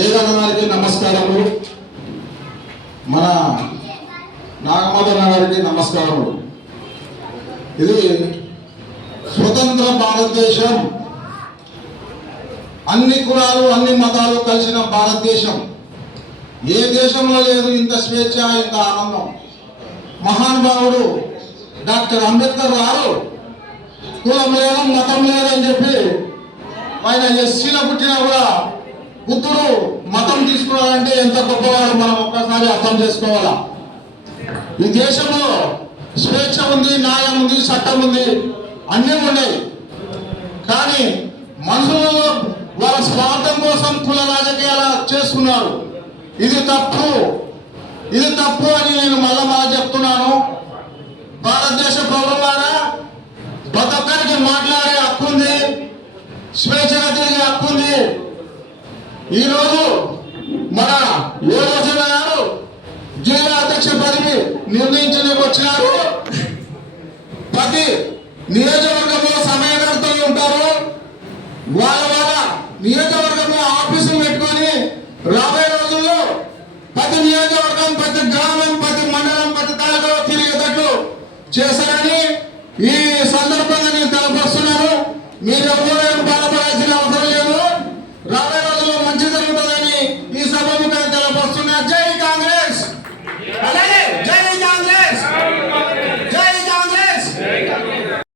వివేకానందారికి నమస్కారము మన నాగమాధవ గారికి నమస్కారములు. ఇది స్వతంత్ర భారతదేశం. అన్ని కులాలు అన్ని మతాలు కలిసిన భారతదేశం. ఏ దేశంలో లేదు ఇంత స్వేచ్ఛ ఇంత ఆనందం. మహానుభావుడు డాక్టర్ అంబేద్కర్ గారు కులం లేదు మతం లేదని చెప్పి ఆయన ఎస్సీలో పుట్టినా కూడా బుద్ధుడు మతం తీసుకున్నాడంటే ఎంత గొప్పవాడు మనం ఒక్కసారి అర్థం చేసుకోవాలా? ఈ దేశంలో స్వేచ్ఛ ఉంది న్యాయం ఉంది చట్టం ఉంది అన్నీ ఉన్నాయి. కానీ మనుషులు వాళ్ళ స్వార్థం కోసం కుల రాజకీయాలు చేస్తున్నారు. ఇది తప్పు. ఇది తప్పు అని నేను మళ్ళా మళ్ళా చెప్తున్నాను. భారతదేశ పౌరులారా ప్రతి ఒక్కరికి మాట్లాడే ఈరోజు మన యువజన గారు జిల్లా అధ్యక్ష పదవి నిర్ణయించడానికి వచ్చినారు. ప్రతి నియోజకవర్గంలో సమయకర్తలు ఉంటారు. వాళ్ళ వాళ్ళ నియోజకవర్గంలో ఆఫీసులు పెట్టుకొని రాబోయే రోజుల్లో ప్రతి నియోజకవర్గం ప్రతి గ్రామం ప్రతి మండలం ప్రతి తాలూకా తిరిగేటట్లు చేశారని ఈ సందర్భంగా నేను తెలపరుస్తున్నాను మీరు ఎవరు